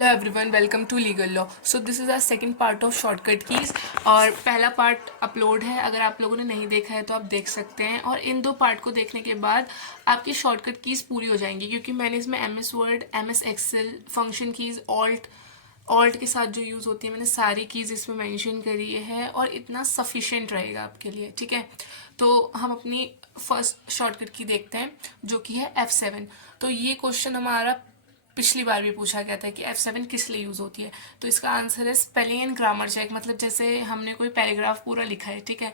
Hello everyone, welcome to legal law. So this is our second part of shortcut keys और पहला part upload है। अगर आप लोगों ने नहीं देखा है तो आप देख सकते हैं, और इन दो पार्ट को देखने के बाद आपकी शॉर्टकट कीज़ पूरी हो जाएंगी, क्योंकि मैंने इसमें M S Word, M S Excel, function keys, Alt के साथ जो यूज़ होती है, मैंने सारी कीज़ इसमें मेंशन करी है और इतना सफिशिएंट रहेगा आपके लिए। ठीक है, तो हम अपनी फर्स्ट शॉर्टकट की देखते हैं, जो कि है F7। तो ये क्वेश्चन हमारा पिछली बार भी पूछा गया था कि F7 किस लिए यूज़ होती है। तो इसका आंसर है स्पेलिंग एंड ग्रामर चेक। मतलब जैसे हमने कोई पैराग्राफ पूरा लिखा है, ठीक है,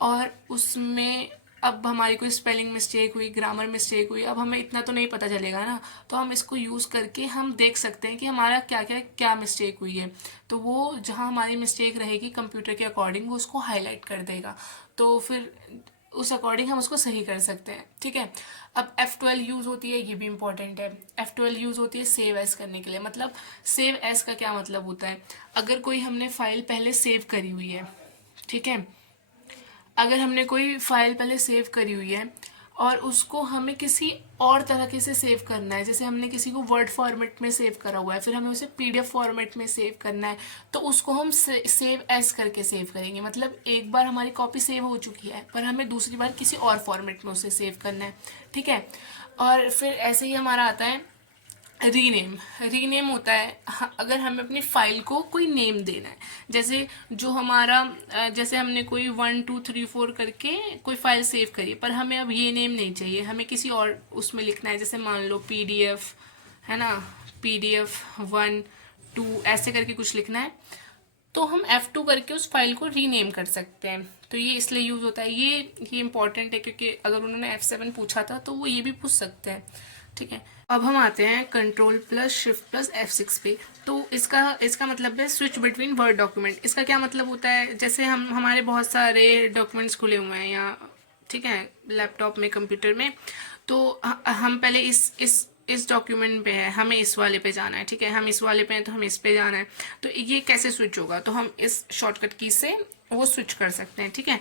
और उसमें अब हमारी कोई स्पेलिंग मिस्टेक हुई, ग्रामर मिस्टेक हुई, अब हमें इतना तो नहीं पता चलेगा ना, तो हम इसको यूज़ करके हम देख सकते हैं कि हमारा क्या मिस्टेक हुई है। तो वो जहाँ हमारी मिस्टेक रहेगी कंप्यूटर के अकॉर्डिंग वो उसको हाईलाइट कर देगा, तो फिर उस अकॉर्डिंग हम उसको सही कर सकते हैं। ठीक है, अब F12 यूज़ होती है, ये भी इंपॉर्टेंट है। F12 यूज़ होती है सेव एज करने के लिए। मतलब सेव एज का क्या मतलब होता है, अगर कोई हमने फाइल पहले सेव करी हुई है, ठीक है, अगर हमने कोई फाइल पहले सेव करी हुई है और उसको हमें किसी और तरीके से सेव करना है, जैसे हमने किसी को वर्ड फॉर्मेट में सेव करा हुआ है, फिर हमें उसे पीडीएफ फॉर्मेट में सेव करना है, तो उसको हम सेव एज करके सेव करेंगे। मतलब एक बार हमारी कॉपी सेव हो चुकी है, पर हमें दूसरी बार किसी और फॉर्मेट में उसे सेव करना है। ठीक है, और फिर ऐसे ही हमारा आता है रीनेम। रीनेम होता है अगर हमें अपनी फाइल को कोई नेम देना है, जैसे जो हमारा जैसे हमने कोई 1 2 3 4 करके कोई फाइल सेव करी, पर हमें अब ये नेम नहीं चाहिए, हमें किसी और उसमें लिखना है, जैसे मान लो PDF, है ना, PDF 1 2 ऐसे करके कुछ लिखना है, तो हम F2 करके उस फाइल को रीनेम कर सकते हैं। तो ये इसलिए यूज़ होता है। ये इंपॉर्टेंट है, क्योंकि अगर उन्होंने F7 पूछा था तो वो ये भी पूछ सकते हैं। ठीक है, अब हम आते हैं control plus shift plus F6 पे। तो इसका इसका मतलब है स्विच बिटवीन वर्ड डॉक्यूमेंट। इसका क्या मतलब होता है, जैसे हम हमारे बहुत सारे डॉक्यूमेंट्स खुले हुए हैं या, ठीक है, लैपटॉप में, कंप्यूटर में, तो हम पहले इस डॉक्यूमेंट पे है, हमें इस वाले पे जाना है, ठीक है, हम इस वाले पे हैं तो हमें इस पे जाना है। तो ये कैसे स्विच होगा, तो हम इस शॉर्टकट की से वो स्विच कर सकते हैं। ठीक है,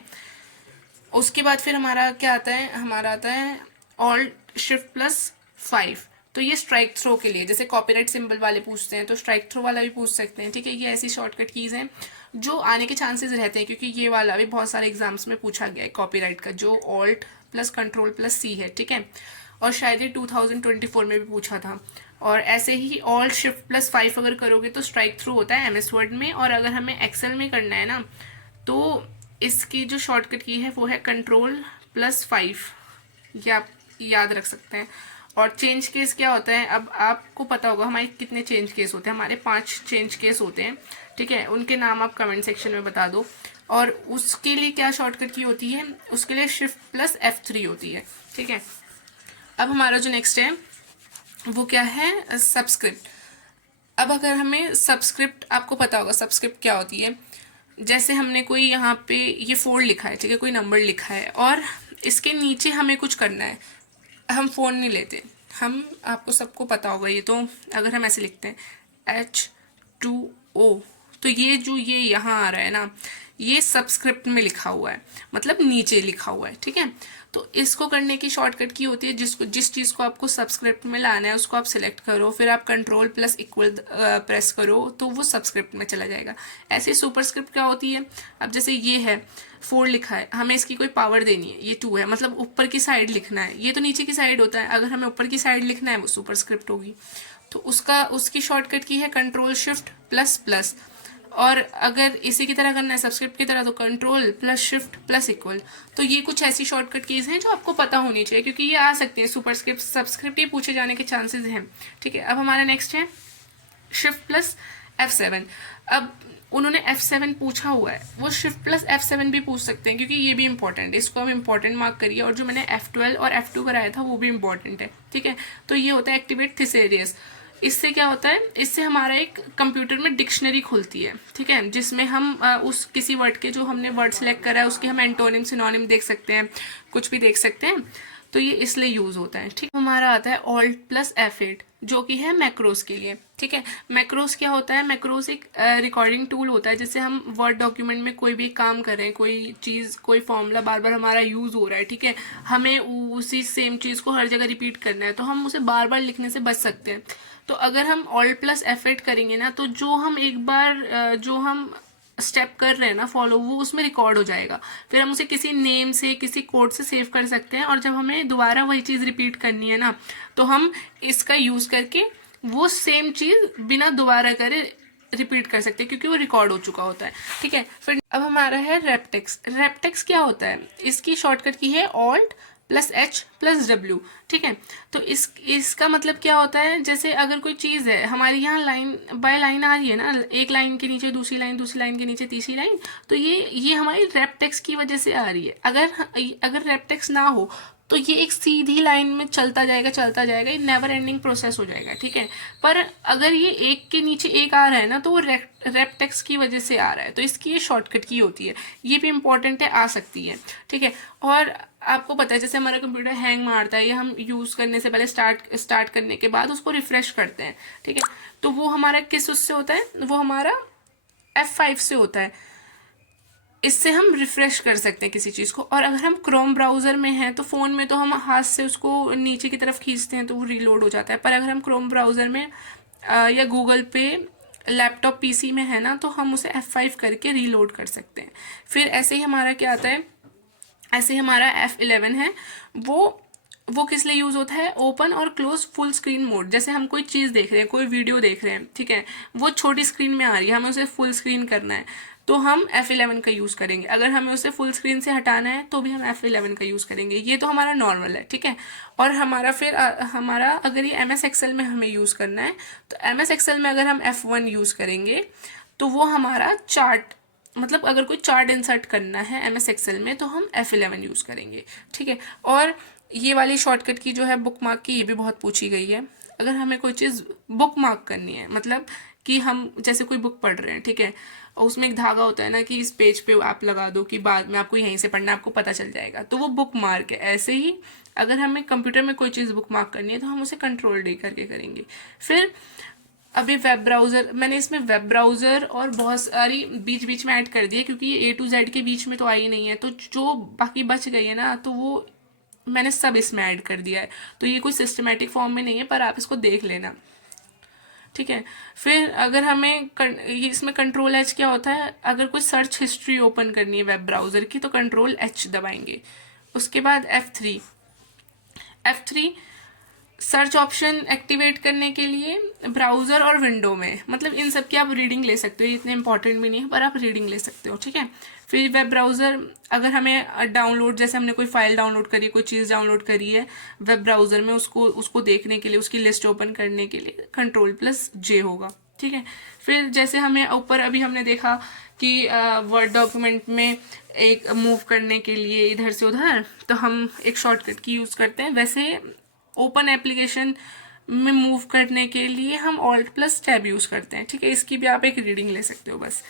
उसके बाद फिर हमारा क्या आता है, हमारा आता है ऑल्ट शिफ्ट प्लस 5। तो ये स्ट्राइक थ्रो के लिए, जैसे कॉपीराइट सिंबल वाले पूछते हैं तो स्ट्राइक थ्रो वाला भी पूछ सकते हैं। ठीक है, ये ऐसी शॉर्टकट कीज़ हैं जो आने के चांसेस रहते हैं, क्योंकि ये वाला भी बहुत सारे एग्जाम्स में पूछा गया है कॉपीराइट का, जो alt plus control plus C है। ठीक है, और शायद ये 2024 में भी पूछा था। और ऐसे ही ऑल्ट शिफ्ट प्लस 5 अगर करोगे तो स्ट्राइक थ्रू होता है MS वर्ड में, और अगर हमें एक्सेल में करना है ना, तो इसकी जो शॉर्टकट की है वो है कंट्रोल प्लस 5। ये आप याद रख सकते हैं। और चेंज केस क्या होता है, अब आपको पता होगा हमारे कितने चेंज केस होते हैं, हमारे 5 चेंज केस होते हैं। ठीक है, उनके नाम आप कमेंट सेक्शन में बता दो। और उसके लिए क्या शॉर्टकट की होती है, उसके लिए शिफ्ट प्लस F3 होती है। ठीक है, अब हमारा जो नेक्स्ट है वो क्या है, सबस्क्रिप्ट। अब अगर हमें सबस्क्रिप्ट, आपको पता होगा सबस्क्रिप्ट क्या होती है, जैसे हमने कोई यहाँ पे ये 4 लिखा है, ठीक है, कोई नंबर लिखा है और इसके नीचे हमें कुछ करना है, हम फ़ोन नहीं लेते, हम, आपको सबको पता होगा ये, तो अगर हम ऐसे लिखते हैं H2O, तो ये जो ये यहाँ आ रहा है ना, ये सबस्क्रिप्ट में लिखा हुआ है, मतलब नीचे लिखा हुआ है। ठीक है, तो इसको करने की शॉर्टकट की होती है, जिस चीज़ को आपको सबस्क्रिप्ट में लाना है उसको आप सिलेक्ट करो, फिर आप कंट्रोल प्लस इक्वल प्रेस करो तो वो सबस्क्रिप्ट में चला जाएगा। ऐसे सुपरस्क्रिप्ट क्या होती है, अब जैसे ये है 4 लिखा है, हमें इसकी कोई पावर देनी है, ये 2 है, मतलब ऊपर की साइड लिखना है, ये तो नीचे की साइड होता है, अगर हमें ऊपर की साइड लिखना है वो सुपरस्क्रिप्ट होगी। तो उसकी शॉर्टकट की है कंट्रोल शिफ्ट प्लस प्लस। और अगर इसी की तरह करना है सबस्क्रिप्ट की तरह, तो control plus shift plus equal. तो ये कुछ ऐसी शॉर्टकट कीज़ हैं जो आपको पता होनी चाहिए, क्योंकि ये आ सकती है सुपरस्क्रिप्ट सबस्क्रिप्ट, ये पूछे जाने के चांसेस हैं। ठीक है, अब हमारा नेक्स्ट है शिफ्ट प्लस F7। अब उन्होंने F7 पूछा हुआ है, वो शिफ्ट प्लस F7 भी पूछ सकते हैं, क्योंकि ये भी इंपॉर्टेंट है, इसको हम इंपॉर्टेंट मार्क करिए। और जो मैंने F12 और F2 कराया था वो भी इंपॉर्टेंट है। ठीक है, तो ये होता है एक्टिवेट थिसेरियस। इससे क्या होता है, इससे हमारा एक कंप्यूटर में डिक्शनरी खुलती है, ठीक है, जिसमें हम उस किसी वर्ड के, जो हमने वर्ड सेलेक्ट करा है उसके हम एंटोनिम सिनोनिम देख सकते हैं, कुछ भी देख सकते हैं। तो ये इसलिए यूज़ होता है। ठीक, हमारा आता है ऑल्ट प्लस F8, जो कि है मैक्रोस के लिए। ठीक है, मैक्रोस क्या होता है, मैक्रोस एक रिकॉर्डिंग टूल होता है, जैसे हम वर्ड डॉक्यूमेंट में कोई भी काम कर रहे हैं, कोई चीज़, कोई फॉर्मूला बार बार हमारा यूज़ हो रहा है, ठीक है, हमें उसी सेम चीज़ को हर जगह रिपीट करना है, तो हम उसे बार बार लिखने से बच सकते हैं। तो अगर हम ऑल्ट प्लस F8 करेंगे ना, तो जो हम एक बार जो हम स्टेप कर रहे हैं ना फॉलो, वो उसमें रिकॉर्ड हो जाएगा। फिर हम उसे किसी नेम से, किसी कोड से सेव कर सकते हैं, और जब हमें दोबारा वही चीज़ रिपीट करनी है ना, तो हम इसका यूज़ करके वो सेम चीज़ बिना दोबारा करे रिपीट कर सकते हैं, क्योंकि वो रिकॉर्ड हो चुका होता है। ठीक है, फिर अब हमारा है रेपटेक्स। रेपटेक्स क्या होता है? इसकी शॉर्टकट की है Alt plus H plus W। ठीक है, तो इसका मतलब क्या होता है? जैसे अगर कोई चीज़ है हमारी यहाँ लाइन बाय लाइन आ रही है ना, एक लाइन के नीचे दूसरी लाइन, दूसरी लाइन के नीचे तीसरी लाइन, तो ये हमारी रेपटेक्स की वजह से आ रही है। अगर रेपटेक्स ना हो तो ये एक सीधी लाइन में चलता जाएगा, ये नेवर एंडिंग प्रोसेस हो जाएगा। ठीक है, पर अगर ये एक के नीचे एक आ रहा है ना, तो वो रेपटेक्स की वजह से आ रहा है, तो इसकी ये शॉर्टकट की होती है। ये भी इंपॉर्टेंट है, आ सकती है। ठीक है, और आपको पता है जैसे हमारा कंप्यूटर हैंग मारता है, या हम यूज़ करने से पहले स्टार्ट करने के बाद उसको रिफ्रेश करते हैं। ठीक है, तो वो हमारा किस उससे होता है? वो हमारा F5 से होता है। इससे हम रिफ्रेश कर सकते हैं किसी चीज़ को। और अगर हम क्रोम ब्राउज़र में हैं तो फ़ोन में तो हम हाथ से उसको नीचे की तरफ खींचते हैं तो वो रीलोड हो जाता है, पर अगर हम क्रोम ब्राउज़र में या गूगल पे लैपटॉप पीसी में है ना, तो हम उसे F5 करके रीलोड कर सकते हैं। फिर ऐसे ही हमारा क्या आता है, ऐसे ही हमारा F11 है, वो किस लिए यूज़ होता है? ओपन और क्लोज फुल स्क्रीन मोड। जैसे हम कोई चीज़ देख रहे हैं, कोई वीडियो देख रहे हैं, ठीक है, वो छोटी स्क्रीन में आ रही है, हमें उसे फुल स्क्रीन करना है, तो हम F11 का यूज़ करेंगे। अगर हमें उसे फुल स्क्रीन से हटाना है तो भी हम F11 का यूज़ करेंगे। ये तो हमारा नॉर्मल है। ठीक है, और हमारा फिर हमारा अगर ये MS एक्सेल में हमें यूज़ करना है, तो MS एक्सेल में अगर हम F1 यूज़ करेंगे तो वो हमारा चार्ट, मतलब अगर कोई चार्ट इंसर्ट करना है MS एक्सेल में तो हम F11 यूज़ करेंगे। ठीक है, और ये वाली शॉर्टकट की जो है बुक मार्क की, ये भी बहुत पूछी गई है। अगर हमें कोई चीज़ बुक मार्क करनी है, मतलब कि हम जैसे कोई बुक पढ़ रहे हैं, ठीक है, और उसमें एक धागा होता है ना कि इस पेज पे आप लगा दो कि बाद में आपको यहीं से पढ़ना है, आपको पता चल जाएगा, तो वो बुक मार्क है। ऐसे ही अगर हमें कंप्यूटर में कोई चीज़ बुक मार्क करनी है तो हम उसे कंट्रोल D करके करेंगे। फिर अभी वेब ब्राउज़र, मैंने इसमें वेब ब्राउज़र और बहुत सारी बीच बीच में ऐड कर दी है, क्योंकि ये A to Z के बीच में तो आई नहीं है, तो जो बाकी बच गई है ना, तो वो मैंने सब इसमें ऐड कर दिया है। तो ये कोई सिस्टमेटिक फॉर्म में नहीं है, पर आप इसको देख लेना। ठीक है, फिर अगर हमें ये इसमें कंट्रोल H क्या होता है? अगर कोई सर्च हिस्ट्री ओपन करनी है वेब ब्राउज़र की तो कंट्रोल H दबाएंगे। उसके बाद F3 सर्च ऑप्शन एक्टिवेट करने के लिए ब्राउज़र और विंडो में, मतलब इन सब की आप रीडिंग ले सकते हो, इतने इंपॉर्टेंट भी नहीं है पर आप रीडिंग ले सकते हो। ठीक है, फिर वेब ब्राउज़र, अगर हमें डाउनलोड, जैसे हमने कोई फाइल डाउनलोड करी, कोई चीज़ डाउनलोड करी है वेब ब्राउज़र में, उसको देखने के लिए, उसकी लिस्ट ओपन करने के लिए कंट्रोल+J होगा। ठीक है, फिर जैसे हमें ऊपर अभी हमने देखा कि वर्ड डॉक्यूमेंट में एक मूव करने के लिए इधर से उधर, तो हम एक शॉर्टकट की यूज़ करते हैं। वैसे ओपन एप्लीकेशन में मूव करने के लिए हम Alt+Tab यूज़ करते हैं। ठीक है, इसकी भी आप एक रीडिंग ले सकते हो बस।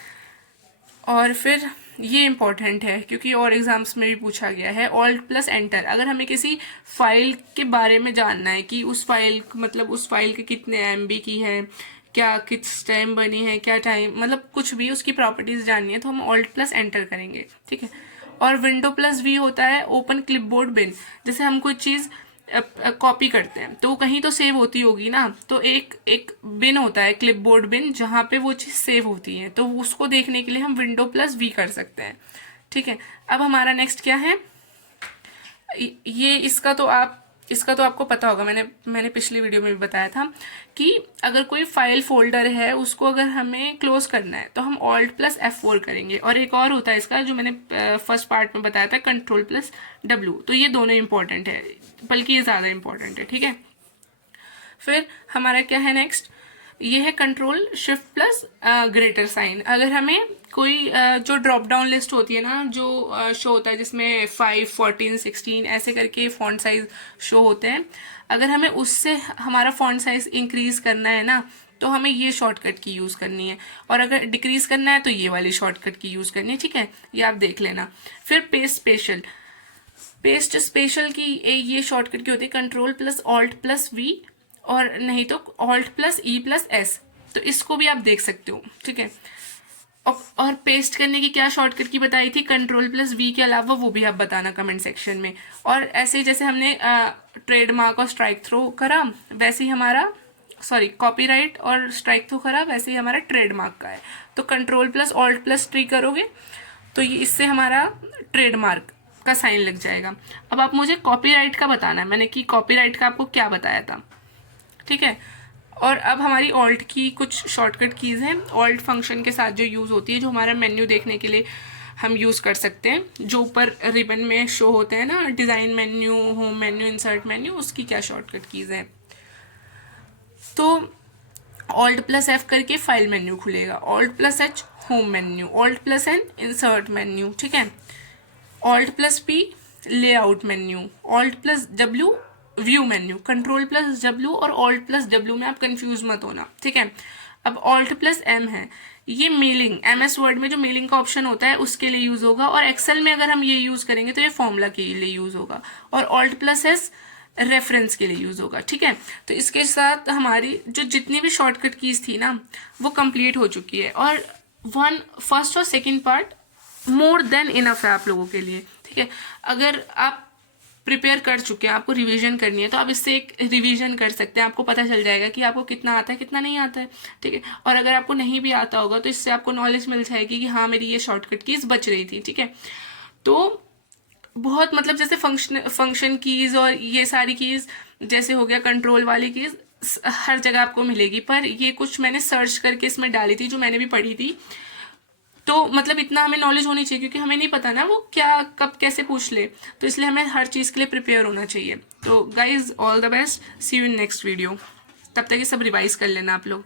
और फिर ये इम्पॉर्टेंट है क्योंकि और एग्जाम्स में भी पूछा गया है, Alt+Enter। अगर हमें किसी फाइल के बारे में जानना है कि उस फाइल, मतलब उस फाइल के कितने MB की है, क्या किस टाइम बनी है, क्या टाइम, मतलब कुछ भी उसकी प्रॉपर्टीज जाननी है, तो हम Alt+Enter करेंगे। ठीक है, और Window+V होता है ओपन क्लिपबोर्ड बिन। जैसे हम कोई चीज़ कॉपी करते हैं तो वो कहीं तो सेव होती होगी ना, तो एक बिन होता है, क्लिपबोर्ड बिन, जहाँ पे वो चीज़ सेव होती है, तो उसको देखने के लिए हम Window+V कर सकते हैं। ठीक है, अब हमारा नेक्स्ट क्या है? ये इसका तो आपको पता होगा, मैंने पिछली वीडियो में भी बताया था कि अगर कोई फाइल फोल्डर है उसको अगर हमें क्लोज करना है तो हम Alt+F4 करेंगे। और एक और होता है इसका जो मैंने फर्स्ट पार्ट में बताया था, कंट्रोल+W। तो ये दोनों इंपॉर्टेंट है, बल्कि ये ज़्यादा इंपॉर्टेंट है। ठीक है, फिर हमारा क्या है नेक्स्ट? ये है Ctrl+Shift+greater साइन। अगर हमें कोई जो ड्रॉप डाउन लिस्ट होती है ना, जो शो होता है जिसमें 5, 14, 16 ऐसे करके फॉन्ट साइज शो होते हैं, अगर हमें उससे हमारा फॉन्ट साइज इंक्रीज करना है ना, तो हमें ये शॉर्टकट की यूज़ करनी है, और अगर डिक्रीज करना है तो ये वाली शॉर्टकट की यूज़ करनी है। ठीक है, ये आप देख लेना। फिर पेस्ट स्पेशल की ये शॉर्टकट की होती है Ctrl+Alt+V, और नहीं तो Alt+E+S। तो इसको भी आप देख सकते हो। ठीक है, और पेस्ट करने की क्या शॉर्टकट की बताई थी Ctrl+V के अलावा, वो भी आप बताना कमेंट सेक्शन में। और ऐसे ही जैसे हमने ट्रेडमार्क और स्ट्राइक थ्रो करा, वैसे ही हमारा सॉरी कॉपीराइट और स्ट्राइक थ्रू खराब, ऐसे ही हमारा ट्रेडमार्क का है। तो control plus alt plus T करोगे तो ये इससे हमारा ट्रेडमार्क का साइन लग जाएगा। अब आप मुझे कॉपीराइट का बताना है, मैंने कि कॉपीराइट का आपको क्या बताया था, ठीक है। और अब हमारी ऑल्ट की कुछ शॉर्टकट कीज़ हैं, ऑल्ट फंक्शन के साथ जो यूज़ होती है, जो हमारा मेन्यू देखने के लिए हम यूज़ कर सकते हैं, जो ऊपर रिबन में शो होते हैं ना, design menu, home menu, insert menu, उसकी क्या शॉर्टकट कीज़ हैं। तो ऑल्ट प्लस एफ करके फाइल मेन्यू खुलेगा, Alt plus H home menu, Alt plus N insert menu, ठीक है। Alt plus P layout menu, Alt plus W view menu, control plus W और Alt plus W में आप confuse मत होना, ठीक है। अब ऑल्ट प्लस एम है, ये मेलिंग, एमएस वर्ड में जो मेलिंग का ऑप्शन होता है उसके लिए यूज होगा, और एक्सेल में अगर हम ये यूज करेंगे तो ये फॉर्मूला के लिए यूज होगा, और ऑल्ट प्लस एस रेफरेंस के लिए यूज होगा, ठीक है। तो इसके साथ हमारी जो जितनी भी शॉर्टकट कीज थी ना वो कंप्लीट हो चुकी है, और फर्स्ट और second part more than enough है आप लोगों के लिए, ठीक है। अगर आप प्रिपेयर कर चुके हैं, आपको रिवीजन करनी है, तो आप इससे एक रिवीजन कर सकते हैं, आपको पता चल जाएगा कि आपको कितना आता है कितना नहीं आता है, ठीक है। और अगर आपको नहीं भी आता होगा तो इससे आपको नॉलेज मिल जाएगी कि हाँ मेरी ये शॉर्टकट कीज बच रही थी, ठीक है। तो बहुत मतलब जैसे फंक्शन कीज और ये सारी कीज, जैसे हो गया कंट्रोल वाली कीज, हर जगह आपको मिलेगी, पर ये कुछ मैंने सर्च करके इसमें डाली थी जो मैंने भी पढ़ी थी। तो मतलब इतना हमें नॉलेज होनी चाहिए, क्योंकि हमें नहीं पता ना वो क्या कब कैसे पूछ ले, तो इसलिए हमें हर चीज़ के लिए प्रिपेयर होना चाहिए। तो guys all the best, see you in next video. तब तक ये सब रिवाइज कर लेना आप लोग।